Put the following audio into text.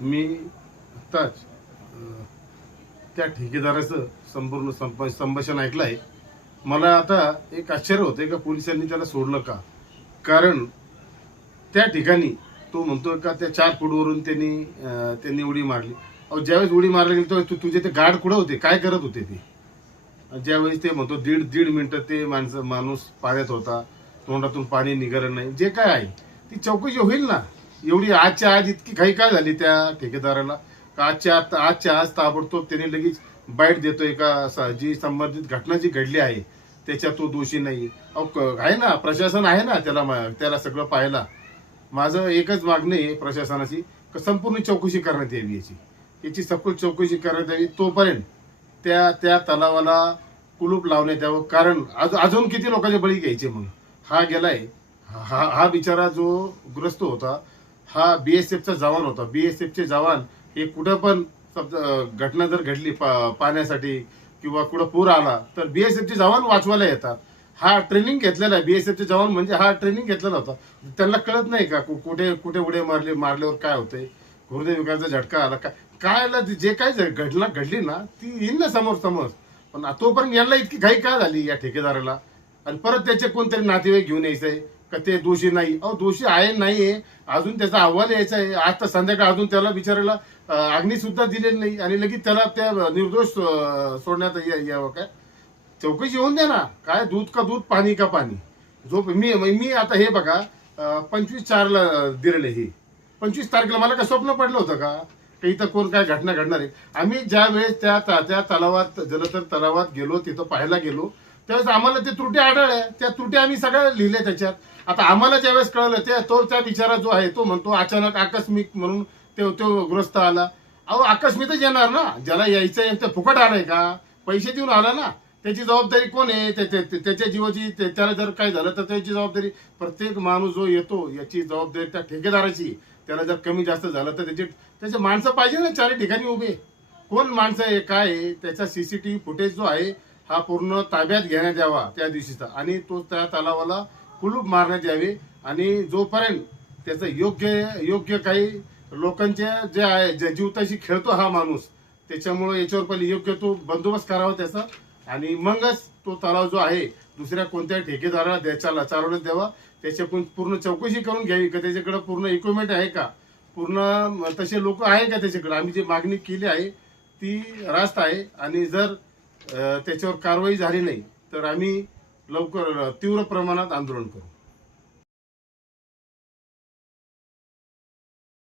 मी आत्ताच त्या ठेकेदाराचं संपूर्ण संप संभाषण ऐकलं आहे मला आता एक आश्चर्य होते का पोलिसांनी त्याला सोडलं का? कारण त्या ठिकाणी तो म्हणतो का त्या चार फूटवरून त्यांनी त्यांनी उडी मारली. अहो ज्यावेळेस उडी मारली गेली तेव्हा तू तुझे ते गार्ड कुठं होते? काय करत होते ते? ज्यावेळेस ते म्हणतो दीड दीड मिनटं ते माणसं माणूस पाण्यात होता तोंडातून पाणी निघालं नाही. जे काय आहे ती चौकशी होईल ना? एवढी आजच्या आज इतकी घाई काय झाली त्या ठेकेदाराला? का आजच्या आज आजच्या आज ताबडतोब त्याने लगेच बाईट देतोय का? जी संबंधित घटना जी घडली आहे त्याच्यात तो दोषी नाही. अहो क- आहे ना प्रशासन आहे ना त्याला मा- त्याला सगळं पाहायला. माझं एकच मागणी आहे प्रशासनाची का संपूर्ण चौकशी करण्यात यावी याची. याची सखोल चौकशी करण्यात यावी तोपर्यंत त्या त्या तलावाला कुलूप लावण्यात यावं. कारण अजून किती लोकांचे बळी घ्यायचे मग हा गेलाय. हा हा बिचारा जो ग्रस्त होता हा बीएसएफचा जवान होता. बीएसएफचे जवान हे कुठं पण घटना जर घडली पा- पाण्यासाठी किंवा कुठं पूर आला तर बीएसएफचे जवान वाचवायला येतात. हा ट्रेनिंग घेतलेला आहे. बीएसएफचे जवान म्हणजे हा ट्रेनिंग घेतलेला होता. त्यांना कळत नाही का कु- कुठे कुठे उडे मारले मारल्यावर काय होतंय? हृदय विकाराचा झटका आला काय काय आला ते जे काय घडला घटना घडली ना ती येईल ना समोर समोर. पण तोपर्यंत यांना इतकी घाई का झाली या ठेकेदाराला? आणि परत त्याचे कोणतरी नातेवाईक घेऊन यायचंय? का ते दोषी नाही? अहो दोषी आहे नाही अजून त्याचा अहवाल यायचा आहे. आज तर संध्याकाळ अजून त्याला बिचारायला अग्नी सुद्धा दिलेली नाही. आणि लगेच त्याला त्या निर्दोष सोडण्यात यावं काय? चौकशी होऊन द्या ना. काय? दूध का दूध पाणी का पाणी? जो मी मी आता हे बघा पंचवीस चारला दिलेले हे. पंचवीस तारखेला मला काय स्वप्न पडलं होतं का? काही इथं कोण काय घटना घडणार आहे? आम्ही ज्या वेळेस त्या त्या- त्या तलावात जलतर तलावात गेलो तिथं पाहायला गेलो त्यावेळेस आम्हाला ते त्रुटी आढळल्या. त्या त्रुटी आम्ही सगळ्या लिहिल्या त्याच्यात. आता आम्हाला ज्यावेळेस कळलं ते तो त्या बिचारा जो आहे तो म्हणतो अचानक आकस्मिक म्हणून तो तो ग्रस्त आला. अहो आकस्मिकच येणार ना? ज्याला यायचं ते फुकट आलंय का? पैसे देऊन आला ना? त्याची जबाबदारी कोण आहे? त्याच्या जीवाची त्याला जर काय झालं तर त्याची जबाबदारी प्रत्येक माणूस जो येतो याची जबाबदारी त्या ठेकेदाराची त्याला जर कमी जास्त झालं तर त्याचे त्याचे माणसं पाहिजे ना चारही ठिकाणी उभे. कोण माणसं आहे काय आहे? त्याचा सीसीटीव्ही फुटेज जो आहे हा पूर्ण ताब्यात घेण्यात यावा त्या दिवशीचा. आणि तो त्या तलावाला कुलूप मारण्यात यावे. आणि जोपर्यंत त्याचं योग्य योग्य काही लोकांच्या जे आहे ज्या जीवताशी खेळतो हा माणूस त्याच्यामुळे याच्यावर पहिले योग्य तो बंदोबस्त करावा त्याचा. आणि मगच तो तलाव जो आहे दुसऱ्या कोणत्या ठेकेदाराला द्यायचा चालवण्यात द्यावा. त्याच्याकडून पूर्ण चौकशी करून घ्यावी का? त्याच्याकडे पूर्ण इक्विपमेंट आहे का? पूर्ण तसे लोक आहे का त्याच्याकडे? आम्ही जी मागणी केली आहे ती रास्त आहे. आणि जर त्याच्यावर कारवाई झाली नाही तर आम्ही लवकर तीव्र प्रमाणात आंदोलन करू.